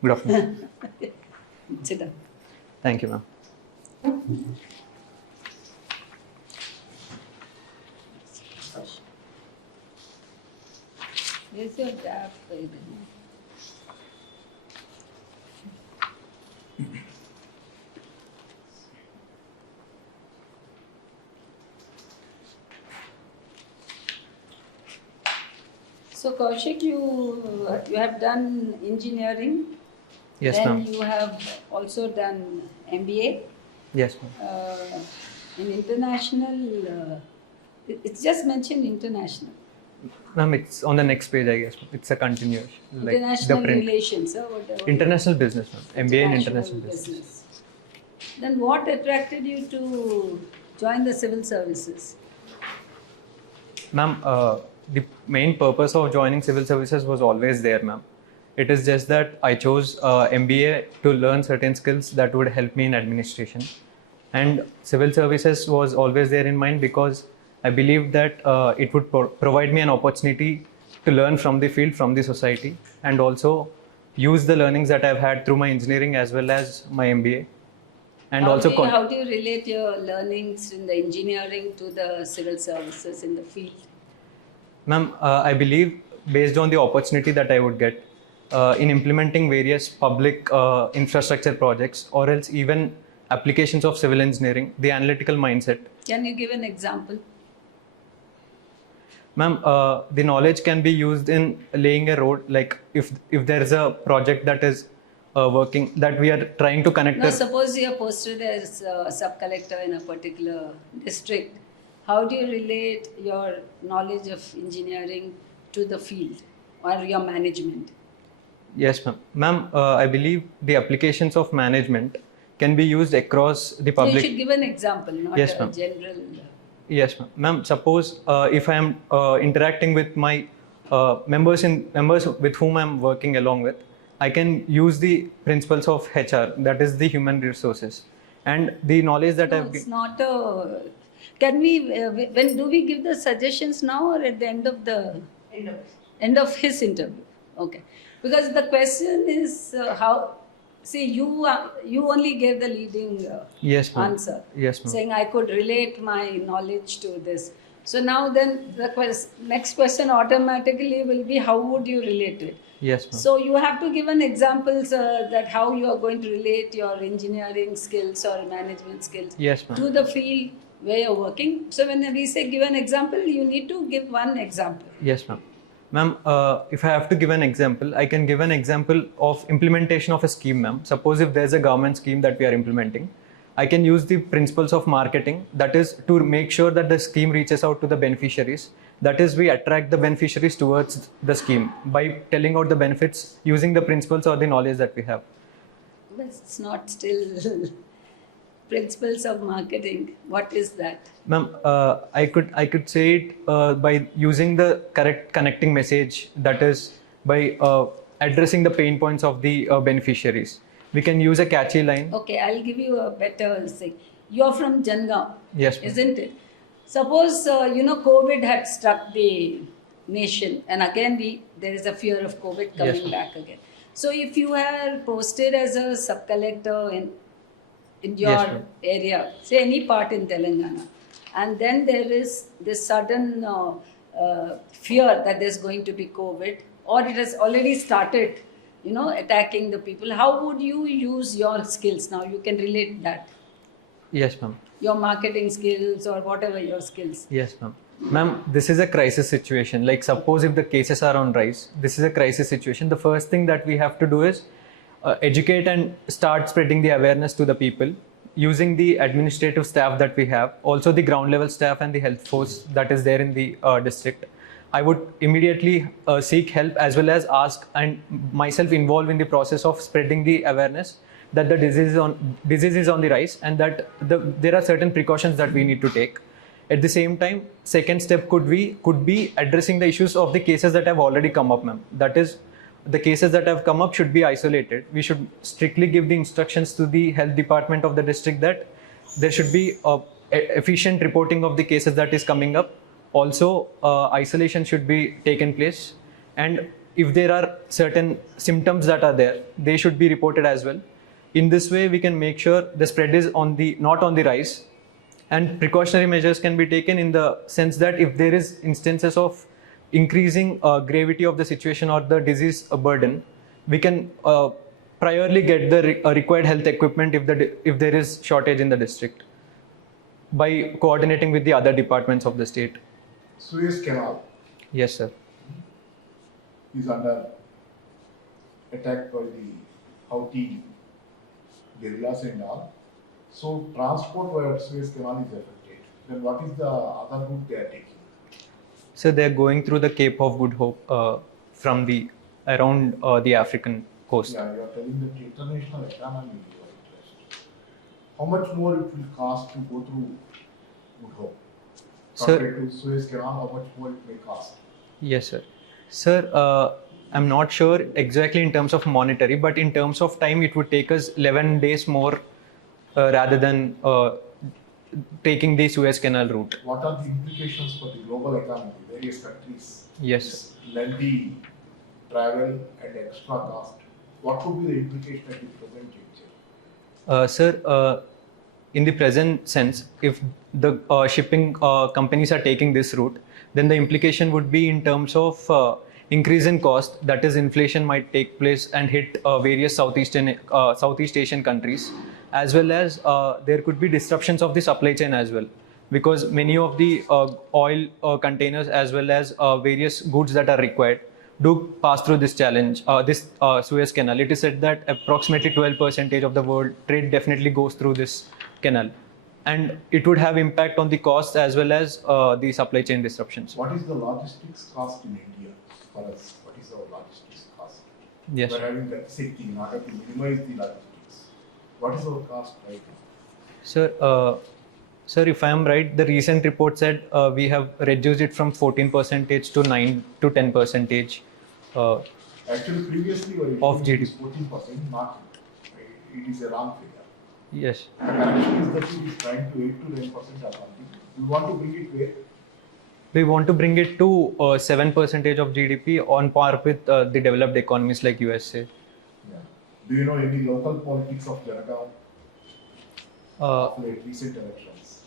Good afternoon. Sit down. Thank you, ma'am. Where's your gap? So Kaushik, you have done engineering. Yes, then ma'am. you have also done MBA. Yes, ma'am. In international, it's just mentioned international. Ma'am, it's on the next page, I guess. It's a continuation. International relations, or whatever. International business, ma'am. MBA in international business. Then what attracted you to join the civil services? Ma'am, the main purpose of joining civil services was always there, ma'am. It is just that I chose MBA to learn certain skills that would help me in administration. And civil services was always there in mind because I believed that it would provide me an opportunity to learn from the field, from the society, and also use the learnings that I've had through my engineering as well as my MBA. And how also, do you relate your learnings in the engineering to the civil services in the field? Ma'am, I believe based on the opportunity that I would get in implementing various public infrastructure projects or else even applications of civil engineering, the analytical mindset. Can you give an example? Ma'am, the knowledge can be used in laying a road, like if there is a project that is working, that we are trying to connect. Now, suppose you are posted as a sub-collector in a particular district. How do you relate your knowledge of engineering to the field or your management? Yes, ma'am. Ma'am, I believe the applications of management can be used across the public. So you should give an example, not yes, a general. Yes, ma'am. Ma'am, suppose if I am interacting with my members with whom I am working along with, I can use the principles of HR, that is the human resources, and the knowledge that I've. It's not a. Can we? When do we give the suggestions now or at the end of the end of his interview? Okay, because the question is how. See, you only gave the leading yes, answer. Yes, ma'am. Saying I could relate my knowledge to this. So now then the next question automatically will be how would you relate it? Yes, ma'am. So you have to give an examples that how you are going to relate your engineering skills or management skills yes, to the field where you're working. So when we say give an example, you need to give one example. Yes, ma'am. Ma'am, if I have to give an example, I can give an example of implementation of a scheme, ma'am. Suppose if there's a government scheme that we are implementing, I can use the principles of marketing, that is to make sure that the scheme reaches out to the beneficiaries. That is, we attract the beneficiaries towards the scheme by telling out the benefits using the principles or the knowledge that we have. But it's not still principles of marketing. What is that? Ma'am, I could say it by using the correct connecting message, that is by addressing the pain points of the beneficiaries. We can use a catchy line. Okay, I'll give you a better thing. You're from Jangaon, yes, ma'am. Isn't it? Suppose COVID had struck the nation, and again there is a fear of COVID coming yes, back again. So if you are posted as a sub-collector in your yes, area, say any part in Telangana, and then there is this sudden fear that there's going to be COVID, or it has already started, attacking the people. How would you use your skills now? You can relate that. Yes, ma'am. Your marketing skills or whatever your skills. Yes, ma'am. Ma'am, this is a crisis situation. Like suppose if the cases are on rise, this is a crisis situation. The first thing that we have to do is educate and start spreading the awareness to the people using the administrative staff that we have, also the ground level staff and the health force that is there in the district. I would immediately seek help as well as ask and myself involve in the process of spreading the awareness that the disease is on the rise and that there are certain precautions that we need to take. At the same time, second step could be addressing the issues of the cases that have already come up, ma'am. That is, the cases that have come up should be isolated. We should strictly give the instructions to the health department of the district that there should be efficient reporting of the cases that is coming up. Also, isolation should be taken place. And if there are certain symptoms that are there, they should be reported as well. In this way, we can make sure the spread is not on the rise, and precautionary measures can be taken in the sense that if there is instances of increasing gravity of the situation or the disease burden, we can priorly get the required health equipment if there is shortage in the district by coordinating with the other departments of the state. Suez Canal Yes, sir. is under attack by the Houthi guerrillas and all. So transport via Suez Canal is affected. Then what is the other route they are taking? So they're going through the Cape of Good Hope from the around the African coast. Yeah, you are telling that international economy is your interest. How much more it will cost to go through Good Hope? Sir- Compared to Suez Canal, how much more it may cost? Yes, sir. Sir, I'm not sure exactly in terms of monetary, but in terms of time, it would take us 11 days more rather than taking the Suez Canal route. What are the implications for the global economy, various countries? Yes. This lengthy travel and extra cost. What could be the implication at the present juncture? Sir, in the present sense, if the shipping companies are taking this route, then the implication would be in terms of increase in cost, that is inflation might take place and hit various Southeast Asian countries, as well as there could be disruptions of the supply chain as well, because many of the oil containers as well as various goods that are required do pass through this Suez Canal. It is said that approximately 12% of the world trade definitely goes through this canal, and it would have impact on the costs as well as the supply chain disruptions. What is the logistics cost in India for us? What is our logistics cost? Yes. We're having that safety in order to minimize the logistics. What is our cost right now? Sir, if I am right, the recent report said we have reduced it from 14% to 9 to 10%. Actually, previously Of GDP. is 14%, not it is a wrong figure. Yes. The correction is that it is trying to 8 to 10% or something. We want to bring it where? We want to bring it to 7% of GDP on par with the developed economies like USA. Yeah. Do you know any local politics of Janagaon? Recent elections.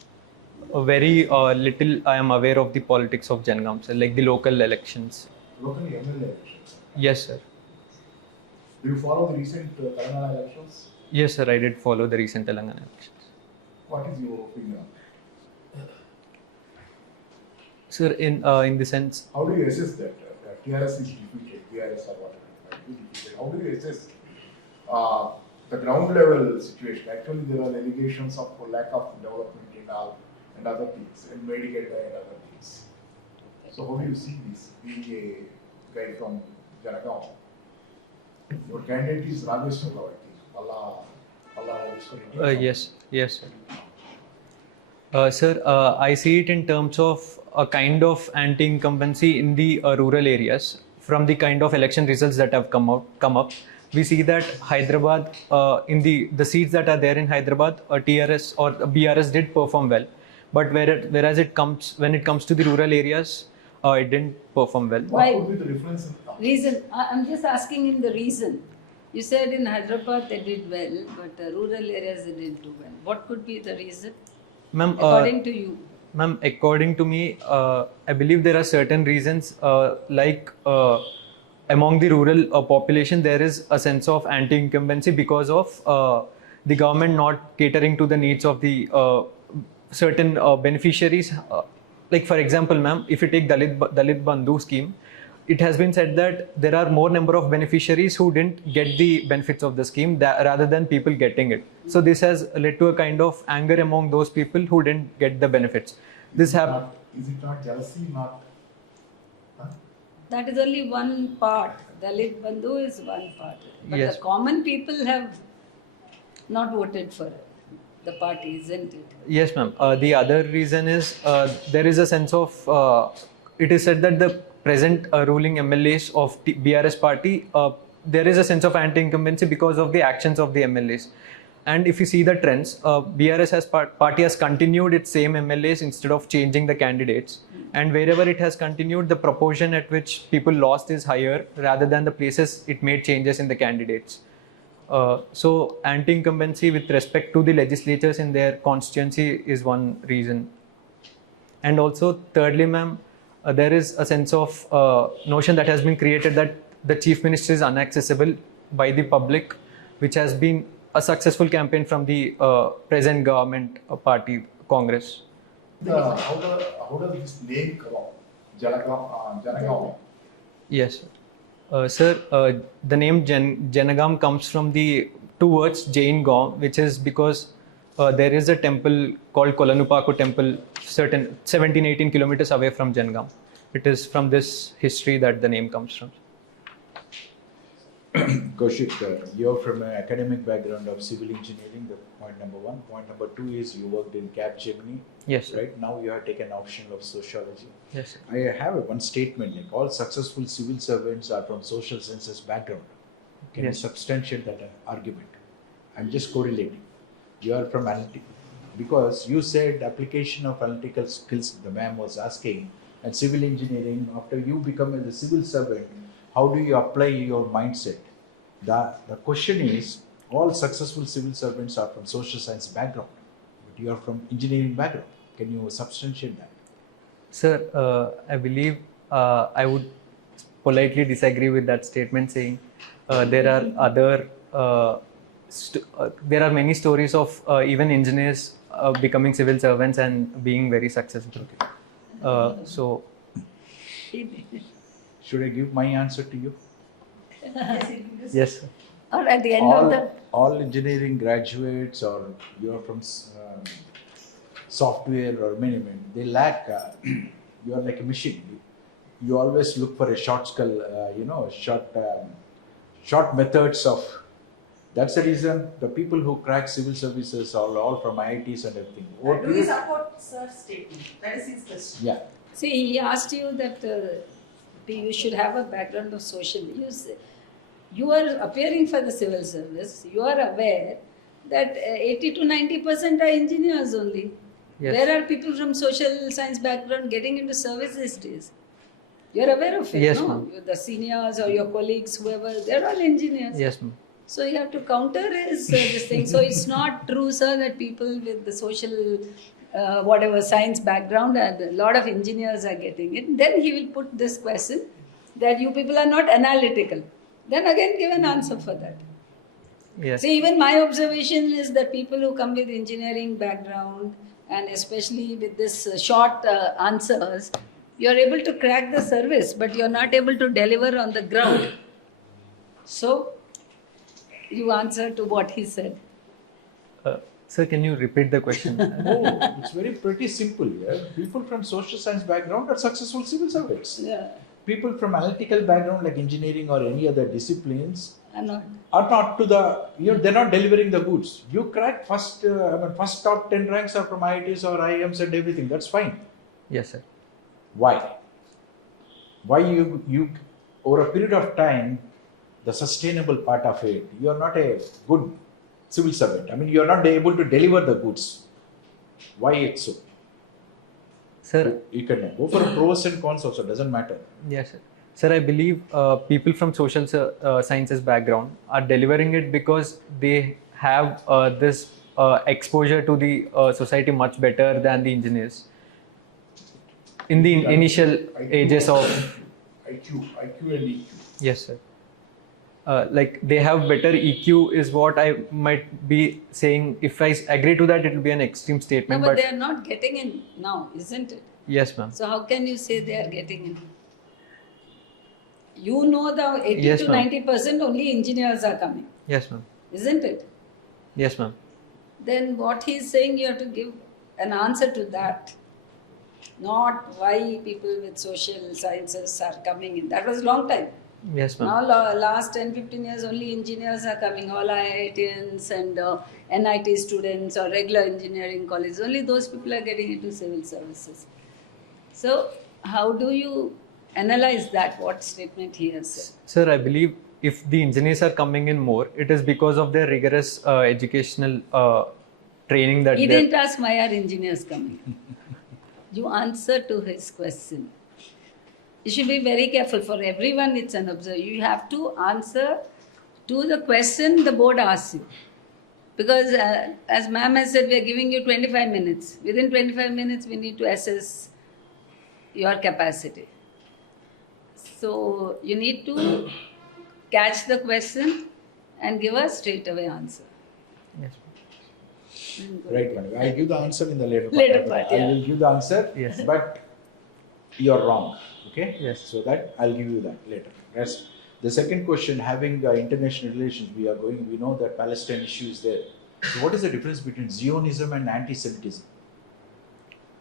Very little I am aware of the politics of Janagaon, sir, like the local elections. Local MLA elections. Yes, sir. Do you follow the recent Telangana elections? Yes, sir, I did follow the recent Telangana elections. What is your opinion? Sir, in the sense, How do you assess that? TRS is defeated, TRS or whatever might be defeated. How do you assess the ground level situation? Actually, there are allegations of lack of development and all and other things, and Medigate and other things. So how do you see this? Being a guy from Janagaon, your candidate is Rajesh Sala, I think. yes, sir. Sir, I see it in terms of a kind of anti-incumbency in the rural areas from the kind of election results that have come up. We see that Hyderabad, in the seats that are there in Hyderabad, TRS or BRS did perform well, but whereas when it comes to the rural areas, it didn't perform well. What would be the difference in Reason, I'm just asking him the reason. You said in Hyderabad they did well, but rural areas they didn't do well. What could be the reason, Ma'am, according to you? Ma'am, according to me, I believe there are certain reasons among the rural population, there is a sense of anti-incumbency because of the government not catering to the needs of the certain beneficiaries. Like for example, ma'am, if you take Dalit Bandhu scheme, it has been said that there are more number of beneficiaries who didn't get the benefits of the scheme rather than people getting it. So this has led to a kind of anger among those people who didn't get the benefits. Is it not jealousy? That is only one part. Dalit Bandhu is one part. But Yes. the common people have not voted for the party, isn't it? Yes, ma'am. The other reason is there is a sense of, it is said that the present ruling MLAs of the BRS party, there is a sense of anti-incumbency because of the actions of the MLAs. and if you see the trends, BRS party has continued its same MLAs instead of changing the candidates. And wherever it has continued, the proportion at which people lost is higher rather than the places it made changes in the candidates. So anti-incumbency with respect to the legislatures in their constituency is one reason. And also, thirdly, ma'am, there is a sense of notion that has been created that the chief minister is inaccessible by the public, which has been a successful campaign from the present government party, Congress. How does this name come up? Janagam. Yes, sir. The name Janagam comes from the two words Jain Gaon, which is because there is a temple called Kolanupaku temple, certain 17-18 kilometers away from Janagam. It is from this history that the name comes from. Kaushik, you're from an academic background of civil engineering, the point number one. Point number two is you worked in 𝐃𝐨𝐲𝐚𝐝. Yes, sir. Right? Now you have taken option of sociology. Yes, sir. I have one statement like all successful civil servants are from social sciences background. Can Yes. you substantiate that argument? I'm just correlating. You are from analytical. Because you said application of analytical skills, the ma'am was asking, and civil engineering, after you become a civil servant, how do you apply your mindset? The question is, all successful civil servants are from social science background, but you are from engineering background. Can you substantiate that? Sir, I believe I would politely disagree with that statement, saying there are other, there are many stories of even engineers becoming civil servants and being very successful. So, Should I give my answer to you? yes, sir. Or at the end of the All engineering graduates, or you are from software or management, they lack. You are like a machine. You always look for a short methods of. That's the reason the people who crack civil services are all from IITs and everything. Do you support sir's statement? That is his question. Yeah. see, he asked you that you should have a background of social. You are appearing for the civil service. You are aware that 80 to 90% are engineers only. Yes. Where are people from social science background getting into service these days? You are aware of it, Yes, no? ma'am. The seniors or your colleagues, whoever, they're all engineers. Yes, ma'am. So you have to counter his this thing. So it's not true, sir, that people with the social, whatever science background and a lot of engineers are getting it. Then he will put this question that you people are not analytical. Then again give an answer for that. Yes. See, even my observation is that people who come with engineering background and especially with this short answers, you are able to crack the service, but you are not able to deliver on the ground. So, you answer to what he said. Sir, can you repeat the question? Oh, it's pretty simple. Yeah? People from social science background are successful civil servants. Yeah, People from analytical background like engineering or any other disciplines I'm not. are not to the, they're not delivering the goods. You crack first top 10 ranks are from IITs or IIMs and everything. That's fine. Yes, sir. Why? Why you over a period of time, the sustainable part of it, you are not a good civil servant. I mean, you are not able to deliver the goods. Why it's so? Sir, You can go for pros and cons also, doesn't matter. yes, sir. Sir, I believe people from social sciences background are delivering it because they have this exposure to the society much better than the engineers. In the initial ages of... IQ and EQ. Yes, sir. Like they have better EQ is what I might be saying. If I agree to that, it will be an extreme No, statement. but they are not getting in now, isn't it? Yes, ma'am. So how can you say they are getting in? You know the 80 Yes, to ma'am. 90% only engineers are coming, Yes, ma'am. isn't it? Yes, ma'am. Then what he is saying, you have to give an answer to that. Not why people with social sciences are coming in. That was a long time. Yes, ma'am. Now last 10-15 years only engineers are coming, all IITians and NIT students or regular engineering colleges. Only those people are getting into civil services. So how do you analyze that, what statement he has said? Sir, I believe if the engineers are coming in more, it is because of their rigorous educational training that He they didn't ask why are engineers coming. You answer to his question. You should be very careful. For everyone, it's an observer. You have to answer to the question the board asks you. Because as ma'am has said, we are giving you 25 minutes. Within 25 minutes, we need to assess your capacity. So you need to catch the question and give a straight away answer. Yes. Right, madam. I'll give the answer in the later part. Later part, I yeah. will give the answer, Yes. but you're wrong. Okay? Yes. So that I'll give you that later. Yes. The second question, having international relations, we know that Palestine issue is there. So what is the difference between Zionism and anti-Semitism?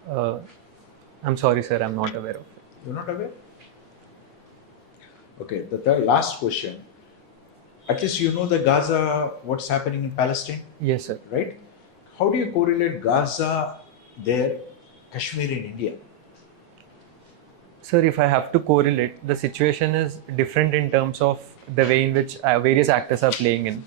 I'm sorry, sir, I'm not aware of it. You're not aware? Okay, the last question. At least you know the Gaza, what's happening in Palestine, Yes, sir. right? How do you correlate Gaza there, Kashmir in India? Sir, if I have to correlate, the situation is different in terms of the way in which various actors are playing in.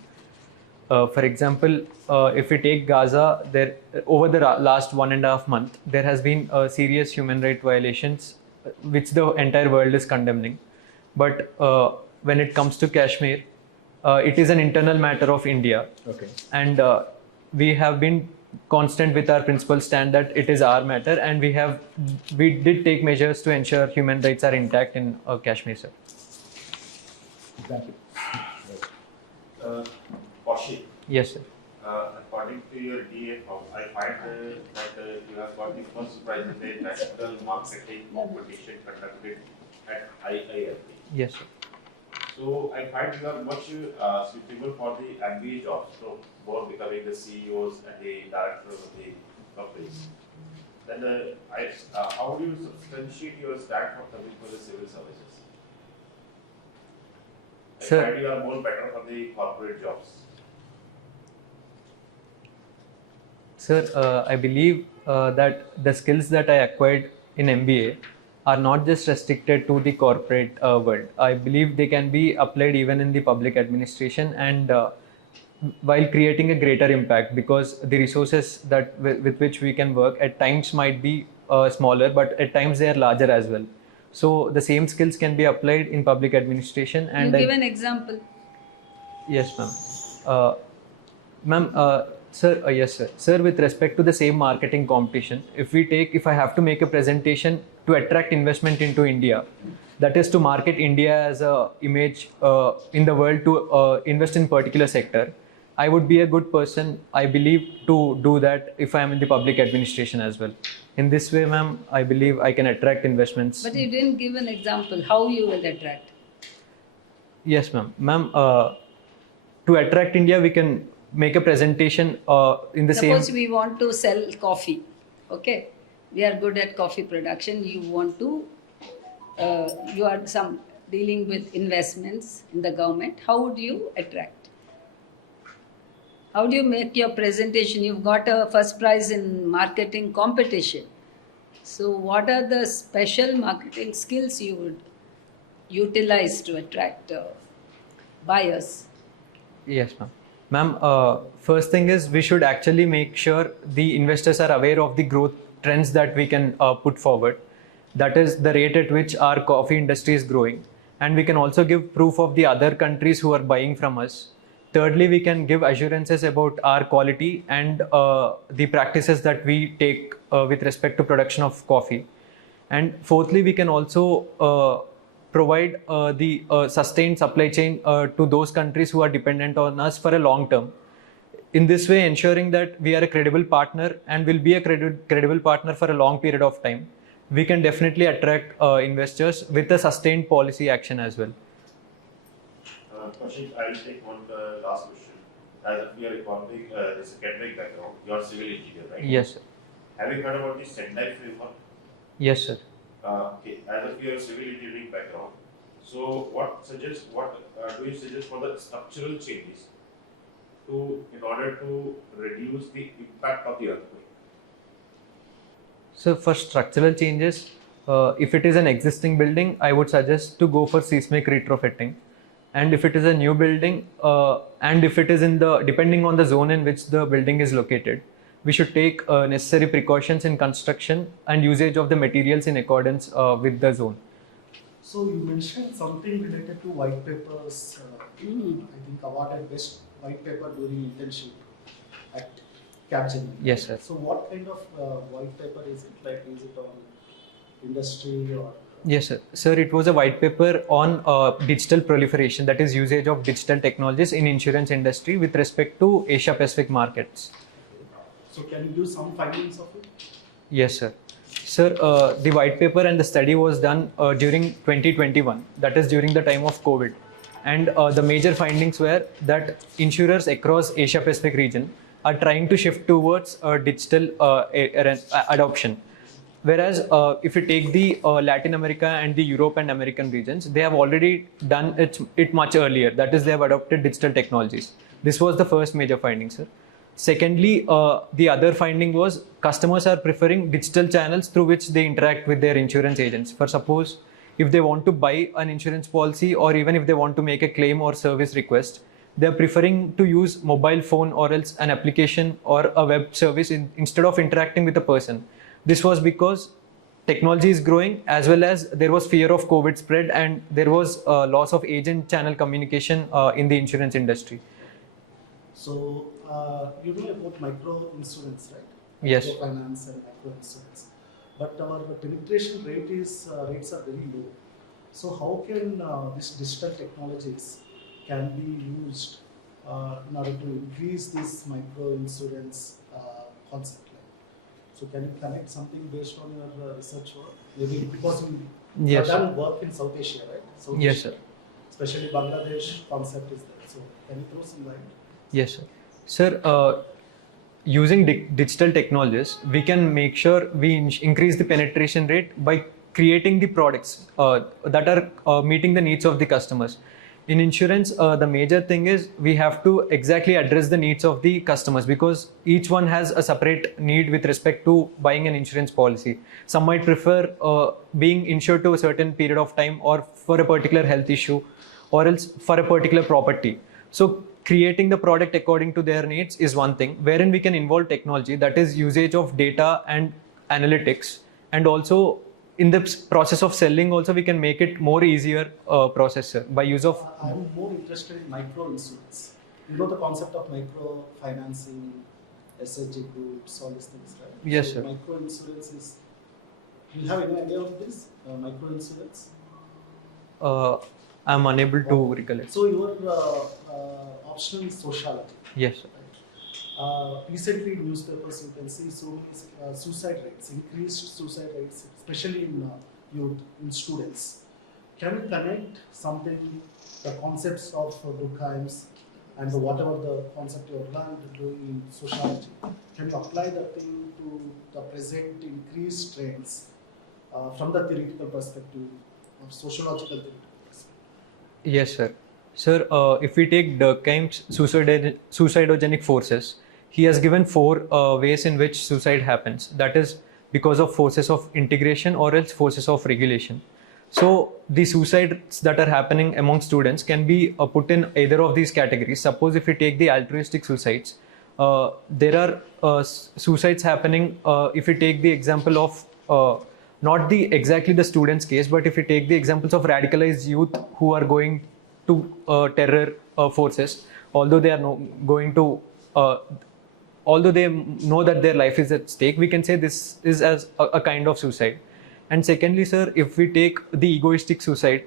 For example, if we take Gaza, there over the last 1.5 months, there has been serious human rights violations, which the entire world is condemning. But when it comes to Kashmir, it is an internal matter of India, Okay. and we have been constant with our principal stand that it is our matter, and we did take measures to ensure human rights are intact in Kashmir, sir. Thank you. Kaushik, Yes, sir. according to your DA form, I find that you have got the first prize in the national marketing competition conducted at IISc. Yes, sir. So I find you are much suitable for the MBA jobs, so both becoming the CEOs and the directors of the companies. Then how do you substantiate your stand for coming for the civil services? I Sir. find you are more better for the corporate jobs. Sir, I believe that the skills that I acquired in MBA are not just restricted to the corporate world. I believe they can be applied even in the public administration, and while creating a greater impact, because the resources that with which we can work at times might be smaller, but at times they are larger as well. So the same skills can be applied in public administration. And You give an example. Yes, ma'am. Ma'am, sir, yes, sir. Sir, with respect to the same marketing competition, if I have to make a presentation to attract investment into India, that is to market India as a image in the world to invest in particular sector, I would be a good person, I believe, to do that if I am in the public administration as well. In this way, ma'am, I believe I can attract investments. But you didn't give an example how you will attract. Yes, ma'am. Ma'am, to attract India, we can make a presentation in the Suppose same. we want to sell coffee, okay? We are good at coffee production. You want to, you are dealing with investments in the government. How would you attract? How do you make your presentation? You've got a first prize in marketing competition. So what are the special marketing skills you would utilize to attract buyers? Yes, ma'am. Ma'am, first thing is we should actually make sure the investors are aware of the growth trends that we can put forward. That is the rate at which our coffee industry is growing. And we can also give proof of the other countries who are buying from us. Thirdly, we can give assurances about our quality and the practices that we take with respect to production of coffee. And fourthly, we can also provide the sustained supply chain to those countries who are dependent on us for a long term. In this way, ensuring that we are a credible partner and will be a credible partner for a long period of time, we can definitely attract investors with a sustained policy action as well. Kaushik, I'll take one last question. As we are economic, this academic background, you are civil engineer, right? Yes, sir. Have you heard about the Sendai framework? Yes, sir. Okay, as if you have civil engineering background, so what do you suggest for the structural changes in order to reduce the impact of the earthquake? So for structural changes, if it is an existing building, I would suggest to go for seismic retrofitting. And if it is a new building, and if it is in the, depending on the zone in which the building is located, we should take necessary precautions in construction and usage of the materials in accordance with the zone. So you mentioned something related to white papers. I think awarded best white paper during internship at Capgemini. Yes, sir. So what kind of white paper is it? Like, is it on industry or? Yes, sir. Sir, it was a white paper on digital proliferation, that is usage of digital technologies in insurance industry with respect to Asia Pacific markets. So can you give some findings of it? Yes, sir. Sir, the white paper and the study was done during 2021, that is during the time of COVID. And the major findings were that insurers across Asia Pacific region are trying to shift towards digital adoption. Whereas if you take the Latin America and the Europe and American regions, they have already done it much earlier. That is, they have adopted digital technologies. This was the first major finding, sir. Secondly, the other finding was customers are preferring digital channels through which they interact with their insurance agents. For suppose, if they want to buy an insurance policy or even if they want to make a claim or service request, they're preferring to use mobile phone or else an application or a web service instead of interacting with a person. This was because technology is growing, as well as there was fear of COVID spread and there was loss of agent channel communication in the insurance industry. So you know about micro insurance, right? Yes. Microfinance and micro insurance. But our penetration rates are very low. So how can these digital technologies can be used in order to increase this micro insurance concept? So can you connect something based on your research work? Maybe because you have done work in South Asia, right? South Yes, Asia. sir. Especially Bangladesh concept is there. So can you throw some light? Yes, sir. Sir, using digital technologies, we can make sure we increase the penetration rate by creating the products that are meeting the needs of the customers. In insurance, the major thing is we have to exactly address the needs of the customers, because each one has a separate need with respect to buying an insurance policy. Some might prefer being insured to a certain period of time or for a particular health issue or else for a particular property. So creating the product according to their needs is one thing, wherein we can involve technology, that is usage of data and analytics, and also in the process of selling also we can make it more easier process by use of. I'm more interested in micro insurance. You know the concept of micro financing, SHG groups, all these things, right? Yes, so sir. Micro insurance is. Do you have any idea of this? Micro insurance? I'm unable to recollect. So your optional is sociology. Yes, sir. Recently in newspapers you can see suicide rates, increased suicide rates, especially in youth, in students. Can you connect something, the concepts of Durkheim's and whatever the concept you have learned doing in sociology, can you apply that thing to the present increased trends from the theoretical perspective or sociological theoretical perspective? Yes, sir. Sir, if we take Durkheim's suicidogenic forces, he has given 4 ways in which suicide happens. That is because of forces of integration or else forces of regulation. So the suicides that are happening among students can be put in either of these categories. Suppose if we take the altruistic suicides, there are suicides happening. If we take the example of not exactly the student's case, but if we take the examples of radicalized youth who are going to terror forces, although they are going to although they know that their life is at stake, we can say this is as a kind of suicide. And secondly, sir, if we take the egoistic suicide,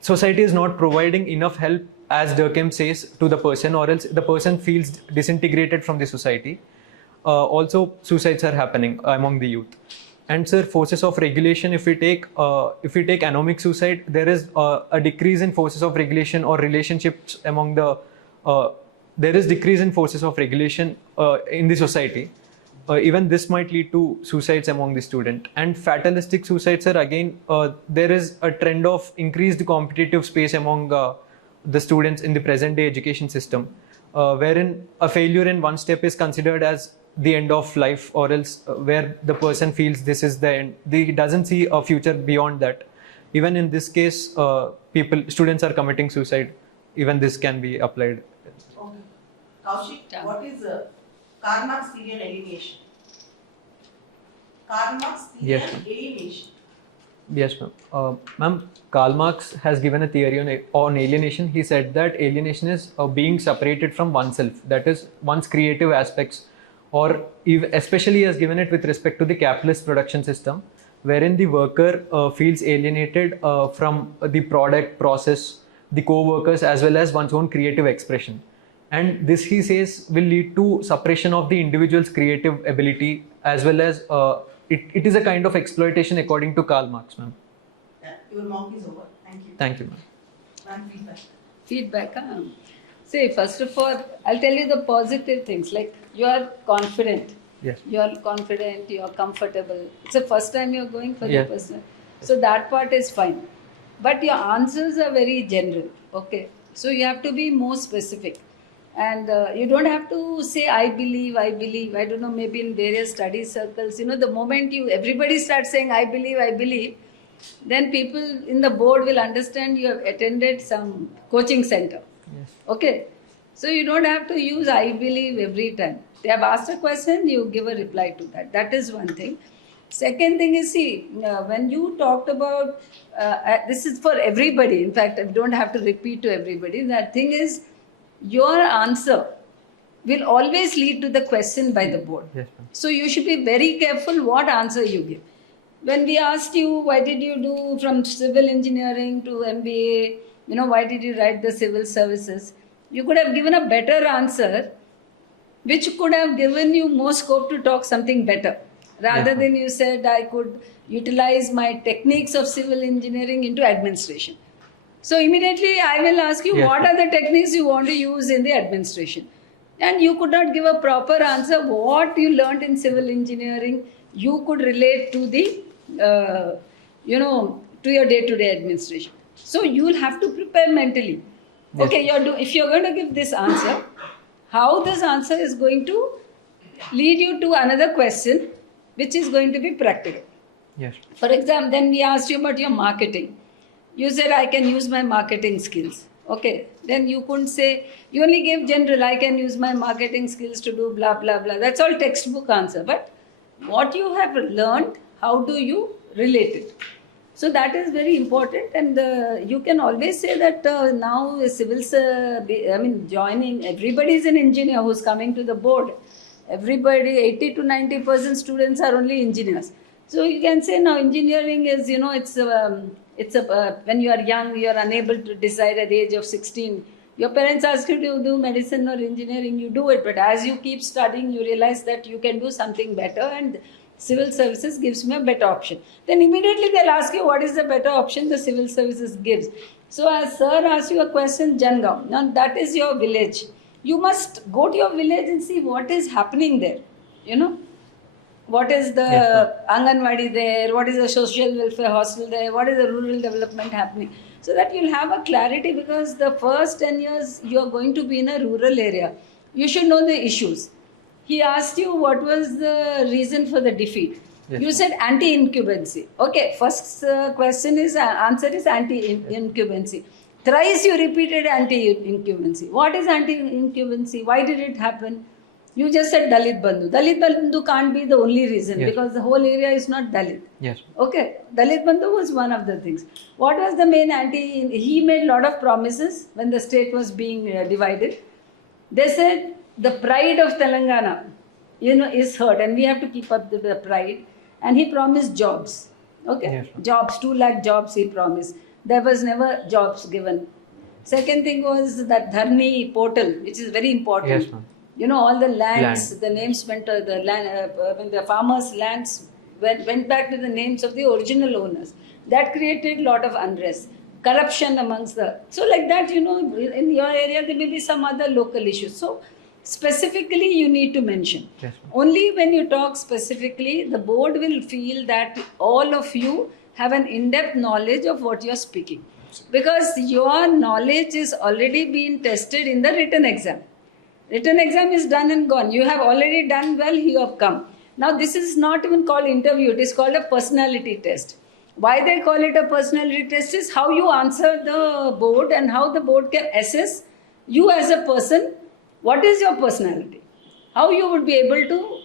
society is not providing enough help, as Durkheim says, to the person, or else the person feels disintegrated from the society. Also, suicides are happening among the youth. And sir, forces of regulation, if we take anomic suicide, there is a decrease in forces of regulation or relationships among the there is decrease in forces of regulation in the society. Even this might lead to suicides among the student. And fatalistic suicides are again, there is a trend of increased competitive space among the students in the present day education system, wherein a failure in one step is considered as the end of life, or else where the person feels this is the end. He doesn't see a future beyond that. even in this case, students are committing suicide. Even this can be applied. Okay. Kaushik, Yeah. what is Karl Marx theory on alienation? Karl Marx theory Yes, on alienation. Yes, ma'am. Ma'am, Karl Marx has given a theory on alienation. He said that alienation is being separated from oneself, that is, one's creative aspects, or especially he has given it with respect to the capitalist production system, wherein the worker feels alienated from the product, process, the co-workers, as well as one's own creative expression. And this, he says, will lead to suppression of the individual's creative ability, as well as it is a kind of exploitation according to Karl Marx, ma'am. Yeah, your mock is over. Thank you. Thank you, ma'am. Ma'am, feedback. Feedback, huh? See, first of all, I'll tell you the positive things, like you are confident. Yes. You are confident, you are comfortable. It's the first time you're going for Yeah. the personal. So that part is fine. But your answers are very general, okay? So you have to be more specific. And you don't have to say, I believe, I don't know, maybe in various study circles, the moment everybody starts saying, I believe, then people in the board will understand you have attended some coaching center. Yes. Okay? So you don't have to use I believe every time. They have asked a question, you give a reply to that. That is one thing. Second thing is, see, when you talked about, this is for everybody, in fact, I don't have to repeat to everybody, that thing is, your answer will always lead to the question by the board. Yes, ma'am. So you should be very careful what answer you give. When we asked you, why did you do from civil engineering to MBA, why did you write the civil services? You could have given a better answer, which could have given you more scope to talk something better. Rather Yes, than you said, I could utilize my techniques of civil engineering into administration. So immediately I will ask you, Yes, what are the techniques you want to use in the administration? And you could not give a proper answer. What you learned in civil engineering, you could relate to the, to your day-to-day administration. So you will have to prepare mentally. Yes. Okay, if you're going to give this answer, how this answer is going to lead you to another question, which is going to be practical. Yes. For example, then we asked you about your marketing. You said, I can use my marketing skills. Okay, then you couldn't say, you only gave general, I can use my marketing skills to do blah, blah, blah. That's all textbook answer. But what you have learned, how do you relate it? So that is very important. And you can always say that now joining, everybody is an engineer who's coming to the board. Everybody, 80 to 90% students are only engineers. So you can say now engineering is, when you are young, you are unable to decide at the age of 16. Your parents ask you to do medicine or engineering, you do it. But as you keep studying, you realize that you can do something better and civil services gives me a better option. Then immediately they'll ask you what is the better option the civil services gives. So as sir asked you a question, Jangaon, now that is your village. You must go to your village and see what is happening there. What is the Anganwadi there, what is the social welfare hostel there, what is the rural development happening. So that you'll have a clarity, because the first 10 years you are going to be in a rural area. You should know the issues. He asked you what was the reason for the defeat. Yes, You said anti-incumbency. Okay, first answer is anti-incumbency. Thrice you repeated anti-incumbency. What is anti-incumbency? Why did it happen? You just said Dalit Bandhu. Dalit Bandhu can't be the only reason, Yes. because the whole area is not Dalit. Yes. Okay, Dalit Bandhu was one of the things. What was the main he made a lot of promises when the state was being divided. They said the pride of Telangana, is hurt, and we have to keep up the pride. And he promised jobs. Okay, Yes. jobs, 2 lakh jobs he promised. There was never jobs given. Second thing was that Dharni portal, which is very important. Yes, ma'am. All the lands, the names went to the land, when the farmers' lands went back to the names of the original owners. That created a lot of unrest, corruption amongst so like that, in your area there may be some other local issues. So specifically you need to mention. Yes, ma'am. Only when you talk specifically, the board will feel that all of you have an in-depth knowledge of what you're speaking. Because your knowledge is already being tested in the written exam. Written exam is done and gone. You have already done well, you have come. Now this is not even called interview, it is called a personality test. Why they call it a personality test is how you answer the board and how the board can assess you as a person. What is your personality? How you would be able to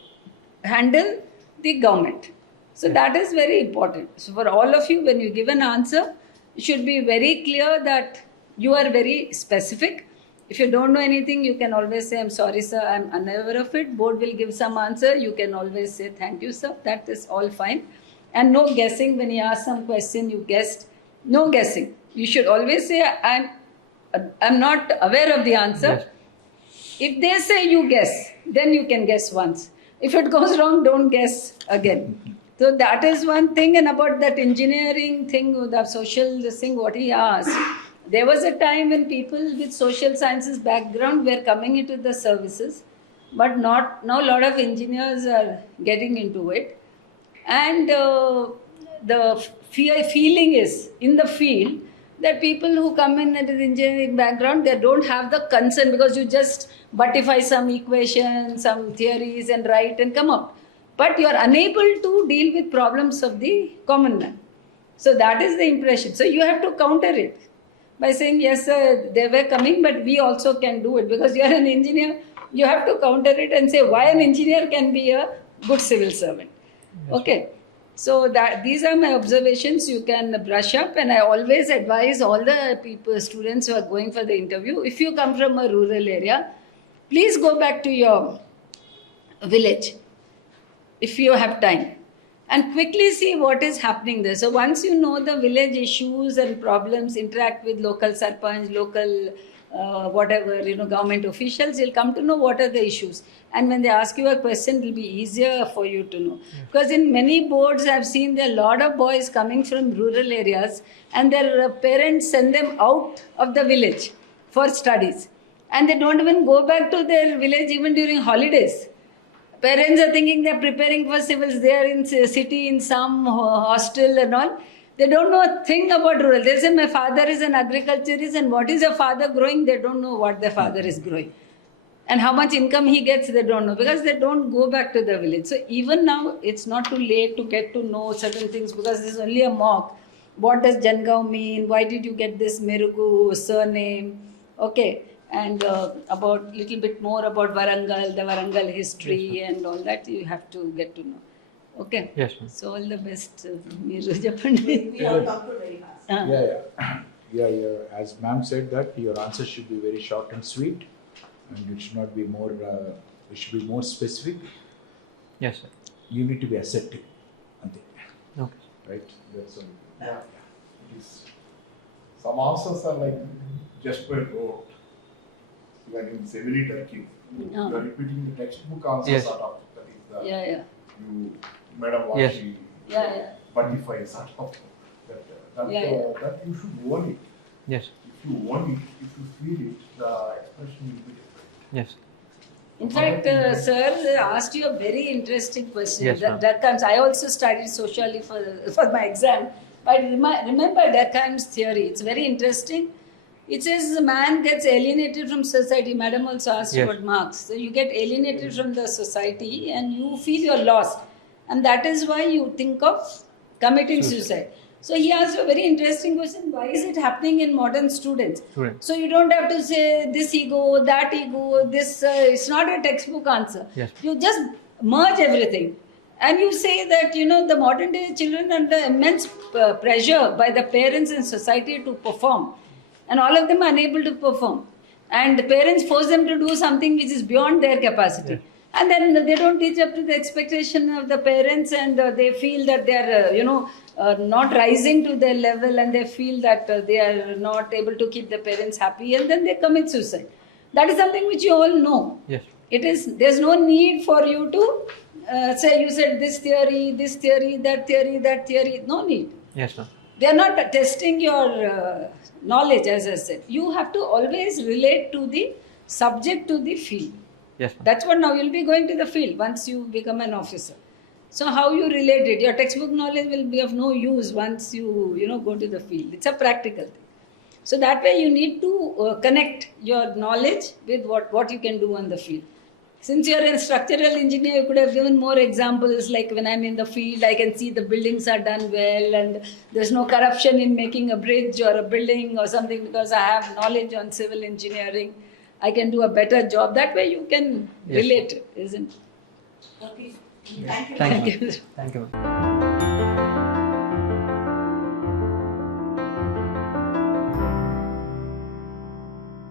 handle the government. So that is very important. So for all of you, when you give an answer, it should be very clear that you are very specific. If you don't know anything, you can always say, I'm sorry, sir, I'm unaware of it. Board will give some answer. You can always say, thank you, sir. That is all fine. And no guessing. When you ask some question, you guessed. No guessing. You should always say, I'm not aware of the answer. Yes. If they say you guess, then you can guess once. If it goes wrong, don't guess again. So that is one thing. And about that engineering thing, the social thing, what he asked, there was a time when people with social sciences background were coming into the services, but now a lot of engineers are getting into it. And the feeling is in the field that people who come in with engineering background, they don't have the concern, because you just buttify some equations, some theories and write and come up. But you are unable to deal with problems of the common man. So that is the impression. So you have to counter it by saying, yes, sir, they were coming, but we also can do it. Because you are an engineer, you have to counter it and say why an engineer can be a good civil servant. Yes. Okay. So these are my observations. You can brush up, and I always advise all the people, students who are going for the interview, if you come from a rural area, please go back to your village if you have time, and quickly see what is happening there. So once you know the village issues and problems, interact with local sarpanch, local government officials, you'll come to know what are the issues. And when they ask you a question, it will be easier for you to know. Because in many boards, I've seen there are a lot of boys coming from rural areas, and their parents send them out of the village for studies. And they don't even go back to their village even during holidays. Parents are thinking they're preparing for civils. They are in city in some hostel and all. They don't know a thing about rural. They say, my father is an agriculturist, and what is your father growing? They don't know what their father is growing. And how much income he gets, they don't know, because they don't go back to the village. So even now, it's not too late to get to know certain things, because this is only a mock. What does 𝐺𝐸 mean? Why did you get this Merugu surname? Okay. And about little bit more about Warangal, the Warangal history, and all that you have to get to know. Okay. Yes, ma'am. So all the best, Merugu Pandit. We have come to very fast. Yeah. As ma'am said that your answer should be very short and sweet, and it should not be more. It should be more specific. Yes, sir. You need to be assertive. Okay. Right. That's all. Yeah. It is. Some answers are like just by rote. Like in Civil Turkey, you are repeating the textbook answers. Yes. Sort of. That is the Yeah. you Madam Yes. Vashi Yeah. buttify sort of that you should want it. Yes. If you want it, if you feel it, the expression will be different. Yes. In fact, sir asked you a very interesting question. Yes, ma'am. Durkheim's. I also studied socially for my exam. But remember Durkheim's theory. It's very interesting. It says the man gets alienated from society. Madam also asked Yes. about Marx. So you get alienated from the society and you feel you're lost. And that is why you think of committing suicide. So he asked a very interesting question. Why is it happening in modern students? So you don't have to say this ego, that ego, this. It's not a textbook answer. Yes. You just merge everything. And you say that, the modern day children are under immense pressure by the parents and society to perform. And all of them are unable to perform. And the parents force them to do something which is beyond their capacity. Yeah. And then they don't teach up to the expectation of the parents, and they feel that they are, not rising to their level, and they feel that they are not able to keep the parents happy, and then they commit suicide. That is something which you all know. Yes. There's no need for you to say, you said this theory, that theory. No need. Yes, ma'am. They are not testing your knowledge, as I said. You have to always relate to the subject, to the field. Yes, ma'am. That's what now you'll be going to the field once you become an officer. So how you relate it, your textbook knowledge will be of no use once you go to the field. It's a practical thing. So that way you need to connect your knowledge with what you can do on the field. Since you're a structural engineer, you could have given more examples. Like when I'm in the field, I can see the buildings are done well and there's no corruption in making a bridge or a building or something because I have knowledge on civil engineering. I can do a better job. That way you can relate, isn't it? Okay. Thank you. Thank you. Thank you.